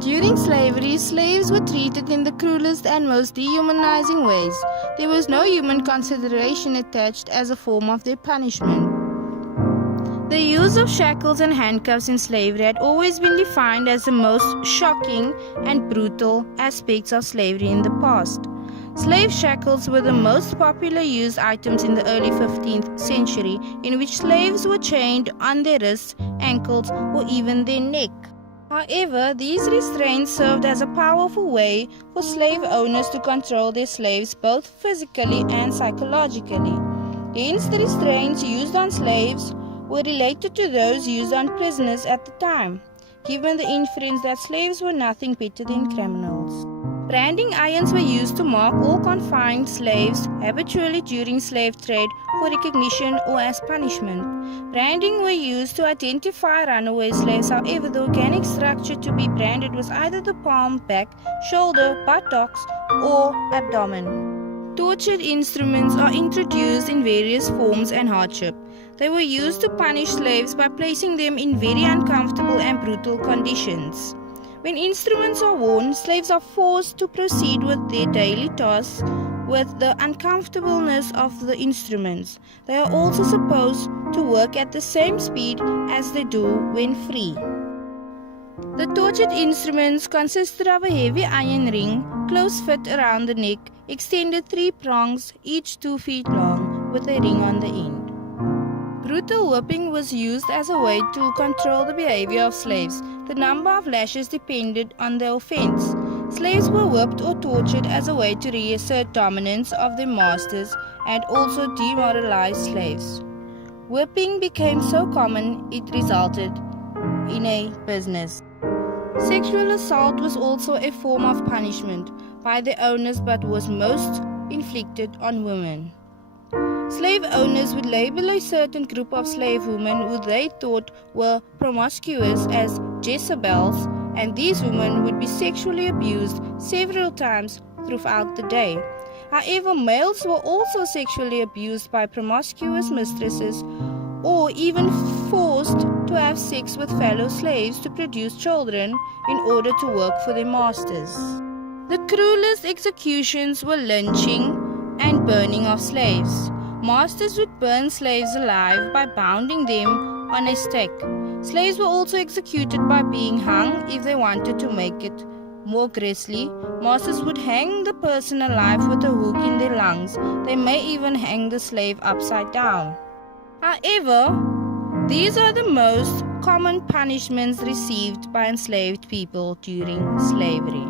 During slavery, slaves were treated in the cruelest and most dehumanizing ways. There was no human consideration attached as a form of their punishment. The use of shackles and handcuffs in slavery had always been defined as the most shocking and brutal aspects of slavery in the past. Slave shackles were the most popular used items in the early 15th century, in which slaves were chained on their wrists, ankles, or even their neck. However, these restraints served as a powerful way for slave owners to control their slaves both physically and psychologically. Hence, the restraints used on slaves were related to those used on prisoners at the time, given the inference that slaves were nothing better than criminals. Branding irons were used to mark all confined slaves, habitually during slave trade, for recognition or as punishment. Branding were used to identify runaway slaves. However, the organic structure to be branded was either the palm, back, shoulder, buttocks, or abdomen. Tortured instruments are introduced in various forms and hardship. They were used to punish slaves by placing them in very uncomfortable and brutal conditions. When instruments are worn, slaves are forced to proceed with their daily tasks with the uncomfortableness of the instruments. They are also supposed to work at the same speed as they do when free. The tortured instruments consisted of a heavy iron ring, close fit around the neck, extended 3 prongs, each 2 feet long, with a ring on the end. Brutal whipping was used as a way to control the behavior of slaves. The number of lashes depended on the offense. Slaves were whipped or tortured as a way to reassert dominance of their masters and also demoralize slaves. Whipping became so common it resulted in a business. Sexual assault was also a form of punishment by the owners but was most inflicted on women. Slave owners would label a certain group of slave women who they thought were promiscuous as Jezebels, and these women would be sexually abused several times throughout the day. However, males were also sexually abused by promiscuous mistresses or even forced to have sex with fellow slaves to produce children in order to work for their masters. The cruelest executions were lynching and burning of slaves. Masters would burn slaves alive by bounding them on a stake. Slaves were also executed by being hung if they wanted to make it more grisly. Masters would hang the person alive with a hook in their lungs. They may even hang the slave upside down. However, these are the most common punishments received by enslaved people during slavery.